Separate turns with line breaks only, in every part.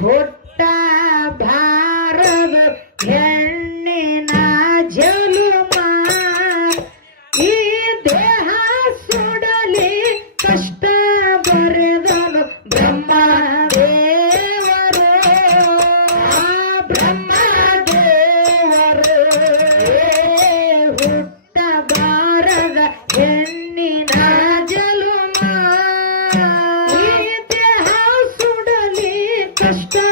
Vote ಕಷ್ಟ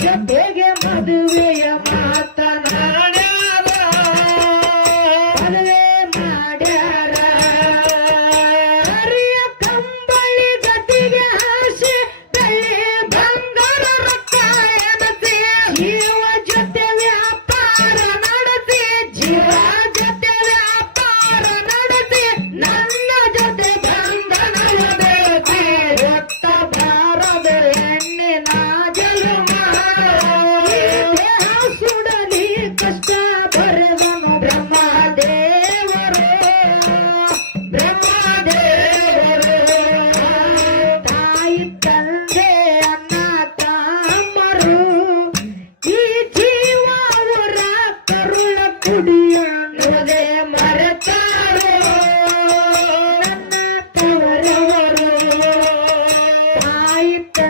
ಜೊತೆಗೆ ಮದುವೆಯ ಮಾತನಾಡ್ಯಾರ ಮದುವೆ ಮಾಡ್ಯಾರ? ಹರಿಯ ಕಂಬಳಿ ಗತಿಗೆ ಆಸೆ ಬೆಳ್ಳಿ ಬಂಗಾರ ರೊಕ್ಕ ಎನಸಿ ಜೀವ ಜೊತೆ ವ್ಯಾಪಾರ ನಡೆಸಿ, ಜೀವ ಜೊತೆ ವ್ಯಾಪಾರ ನಡೆಸಿ, ನನ್ನ ಜೊತೆ ಬಂಧನ ಬೆಳೆಸಿ ರಕ್ತ ಭಾರದ ಹೆಣ್ಣಿನ ತಾಯಿ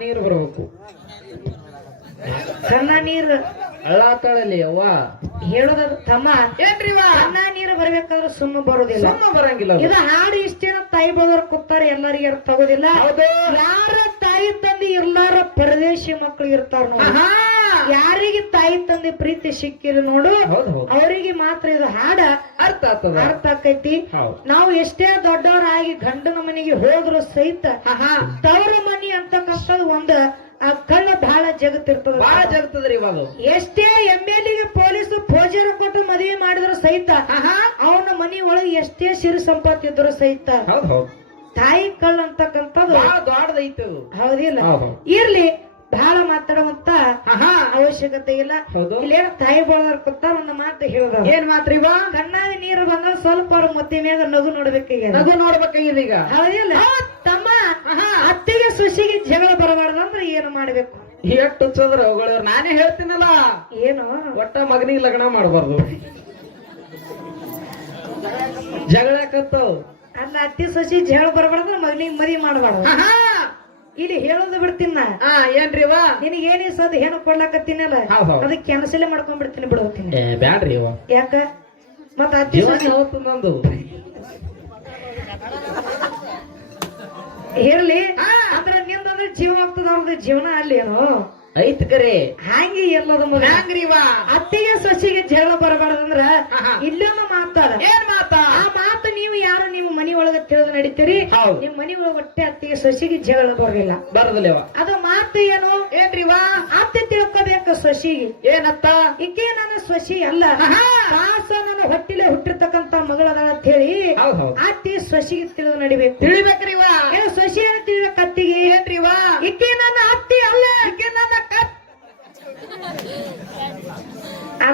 ನೀರು ಬರಬೇಕು.
ಸಣ್ಣ ನೀರು
ಅಳ್ಳಾತಳಲಿ ಅವ್ವ.
ಹೇಳೋದ್ರ ತಮ್ಮ.
ಏನ್ರಿವ
ಕಣ್ಣ ನೀರು ಬರ್ಬೇಕಾದ್ರೆ ಸುಮ್ಮ ಬರೋದಿಲ್ಲ.
ಸುಮ್ಮ ಬರಂಗಿಲ್ಲ.
ಇದು ಹಾಡು ಇಷ್ಟೇನ ತಾಯಿ ಬದರ್ ಕೂತಾರೆ ಎಲ್ಲರಿಗೆ ತಗೋದಿಲ್ಲ ಯಾರ ತಾಯಿ ತಂದೆ ಇರ್ಲಾರ ಪರದೇಶಿ ಮಕ್ಳು ಇರ್ತಾರ ನೋಡಿ. ಯಾರಿಗೆ ತಾಯಿ ತಂದೆ ಪ್ರೀತಿ ಸಿಕ್ಕಿಲ್ಲ ನೋಡು ಅವರಿಗೆ ಮಾತ್ರ ಇದು ಹಾಡ.
ಅರ್ಥ ಆಗ್ತದ?
ಅರ್ಥ ಆಕೈತಿ. ನಾವು ಎಷ್ಟೇ ದೊಡ್ಡವರಾಗಿ ಗಂಡನ ಮನೆಗೆ ಹೋದ್ರು ಸಹಿತ ತವರ ಒಂದ ಆ ಕಳ್ಳ ಬಹಳ ಜಗತ್ತಿರ್ತದ
ಬಹಳ ಜಗತ್ತದ್ರಿ ಇವಾಗ.
ಎಷ್ಟೇ ಎಂ ಎಲ್ಗೆ ಪೊಲೀಸ್ ಫೋಜರ ಕೊಟ್ಟು ಮದುವೆ ಮಾಡಿದ್ರು ಸಹಿತ ಅವನ ಮನಿ ಒಳಗೆ ಎಷ್ಟೇ ಸಿರಿ ಸಂಪತ್ತು ಇದ್ರು ಸಹಿತ ತಾಯಿ ಕಳ್ಳ ಅಂತಕ್ಕಂಥದ್ದು.
ದೊಡ್ಡದೈತಿ
ಹೌದಿಲ್ಲ. ಇರ್ಲಿ ಬಹಳ ಮಾತಾಡುವಂತ ಅವಶ್ಯಕತೆ ಇಲ್ಲ. ಇಲ್ಲೇನ ತಾಯಿ ಬಳದ ಕೂತಾರ ಒಂದು ಮಾತು ಹೇಳಿದ.
ಏನ್ ಮಾತ್ರ ಇವ?
ಕಣ್ಣಾಗ ನೀರು ಬಂದ್ರೆ ಸ್ವಲ್ಪ ಅವ್ರ ಮುತ್ತಿನ್ಯಾಗ ನಗು ನೋಡ್ಬೇಕೀಗ
ನಗು ನೋಡ್ಬೇಕಾಗಿದೆ ಈಗ.
ಹೌದಿಲ್ಲ. ತಮ್ಮ ಅತ್ತಿಗೆ ಸುಶಿಗೆ ಜಗಳ ಬರಬಾರ್ದಂದ್ರೆ ಏನು ಮಾಡ್ಬೇಕು?
ಎಷ್ಟು ಹಚ್ಚದ್ರ ಅವುಗಳ ನಾನೇ ಹೇಳ್ತೀನಲ್ಲ.
ಏನು?
ಒಟ್ಟ ಮಗನಿಗೆ ಲಗ್ನ ಮಾಡಬಾರ್ದು. ಜಗಳಕತ್ತವ್
ಅಲ್ಲ ಅತ್ತಿ ಸೊಸಿ ಜಗಳ ಬರಬಾರ್ದು ಮಗನಿಗೆ ಮದಿ ಮಾಡಬಾರ್ದು. ಇಲ್ಲಿ ಹೇಳೋದು ಬಿಡ್ತೀನಿ ನಾ.
ಹಾ ಏನ್ರಿ ವಾ
ನಿನಗೆ ಏನೇ ಸದ್ ಹೆಣ್ಣು ಕೊಡ್ಲಾಕತ್ತೀನಲ್ಲ
ಹೌದ್ ಹೌದ್.
ಅದಕ್ಕೆ ಕ್ಯಾನ್ಸಲ್ ಮಾಡ್ಕೊಂಡ್ಬಿಡ್ತೀನಿ ಬಿಡ್ತೀನಿ
ಏ ಬ್ಯಾಡ್ರಿ ಇವ.
ಯಾಕ? ಮತ್ತ ಅತ್ತಿ
ಜೀವನ
ಸೊಸಿ
ಯಾವತ್ತು ನಂದು?
ಇರ್ಲಿ ಅಂದ್ರ ಜೀವನ ಆಗ್ತದ ಅವ್ರದ್ದು ಜೀವನ ಅಲ್ಲಿ ಏನು
ಐತ್ ಕರೆ.
ಹಂಗೆ ಎಲ್ಲದ ಅತ್ತಿಗೆ ಸೊಸಿಗೆ ಜಗಳ ಬರಬಾರ್ದಂದ್ರ. ಇಲ್ಲೊಂದು ಮಾತಾಡ
ಏನ್ ಮಾತಾ?
ಆ ಮಾತು ನೀವು ಯಾರು ನೀವು ಮನಿ ಒಳಗ ತಿಳಿದು ನಡೀತೀರಿ. ನಿಮ್ ಮನಿ ಒಳಗ ಹೊಟ್ಟೆ ಅತ್ತಿಗೆ ಸೊಸಿಗೆ ಜಗಳ ಬರಲಿಲ್ಲ
ಬರದಲ್ಲೇವ
ಅದು ಮಾತು ಏನು?
ಏನ್ರಿವಾ
ಅತ್ತೆ ತಿಳ್ಕೊಬೇಕು ಸೊಸಿಗೆ.
ಏನತ್ತ?
ಈಕೆ ನನ್ನ ಸೊಸಿ ಅಲ್ಲ. ಕಾಸ ನನ್ನ ಹೊಟ್ಟಿಲೆ ಹುಟ್ಟಿರ್ತಕ್ಕಂತ ಮಗಳದಾಳ ಅಂತ ಹೇಳಿ ಅತ್ತಿ ಸೊಸಿಗೆ ತಿಳಿದು ನಡಿಬೇಕು.
ತಿಳಿಬೇಕ್ರಿ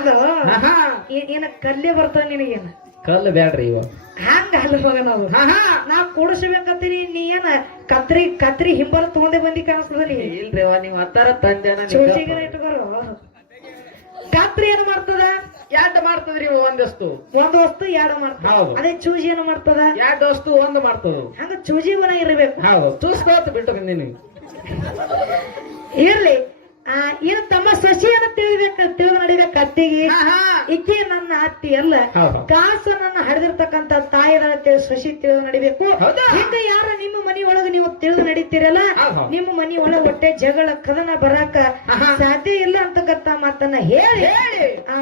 ಅದು ಏನ ಕಲ್ಲೇ ಬರ್ತಾವ ನಿನಗೇನ?
ಕಲ್ಲು ಬ್ಯಾಡ್ರಿ ಇವ.
ಹಂಗ ಅಲ್ಲ ಮಗ ನಾವು. ನಾ ಕೂಡಿಸ್ಬೇಕಂತೀನಿ ನೀ ಏನ ಕತ್ರಿ ಕತ್ರಿ ಹಿಂಬರ ತಗೊಂಡೆ ಬಂದಿ ಕಾಣಿಸ್ತದ ನೀ
ಇಲ್ರಿ ನೀವು ಹತ್ತಾರ ತಂದೆನ
ಚೋಚಿಗೆ ಇಟ್ಕೊರು. ಕತ್ರಿ ಏನು ಮಾಡ್ತದ?
ಎರಡು ಮಾಡ್ತದ್ರಿ ಒಂದಷ್ಟು.
ಒಂದ್ ವಸ್ತು ಎರಡು ಮಾಡ್ತದ. ಅದೇ ಚೂಜಿ ಏನ್ ಮಾಡ್ತದ?
ಎರಡು ವಸ್ತು ಒಂದು ಮಾಡ್ತದ.
ಹಂಗ ಚೂಜಿ ಮನೆ ಇರ್ಬೇಕು.
ಹೌದು. ಚೂಸ್ಕೋತ ಬಿಟ್ಟು ಬಂದಿನಿ
ಇರ್ಲಿ. ಆ ಏನು ತಮ್ಮ ಸೊಸಿಯನ್ನು ತಿಳಿಬೇಕ ತಿಳಿದು ನಡಿಬೇಕು
ಕತ್ತಿಗೆ
ಇಕ್ಕಿ ನನ್ನ ಅತ್ತಿ ಅಲ್ಲ.
ಕಾಸನನ್ನ
ಹರಿದಿರ್ತಕ್ಕಂತ ತಾಯಿ ಹಡಿದಿರ್ತಕ್ಕಂತ ತಾಯಿರ ಸಸಿ ತಿಳಿದು ನಡಿಬೇಕು.
ಹೌದಾ?
ಹಿಂಗ ಯಾರ ನಿಮ್ಮ ಮನಿ ಒಳಗ ನೀವು ತಿಳಿದು ನಡೀತೀರಲ್ಲ. ನಿಮ್ಮ ಮನಿ ಒಳಗ ಹೊಟ್ಟೆ ಜಗಳ ಕದನ ಬರಾಕ ಸಾಧ್ಯ ಇಲ್ಲ ಅಂತಕ್ಕಂತ ಮಾತನ್ನ ಹೇಳಿ.
ಹೇಳಿ.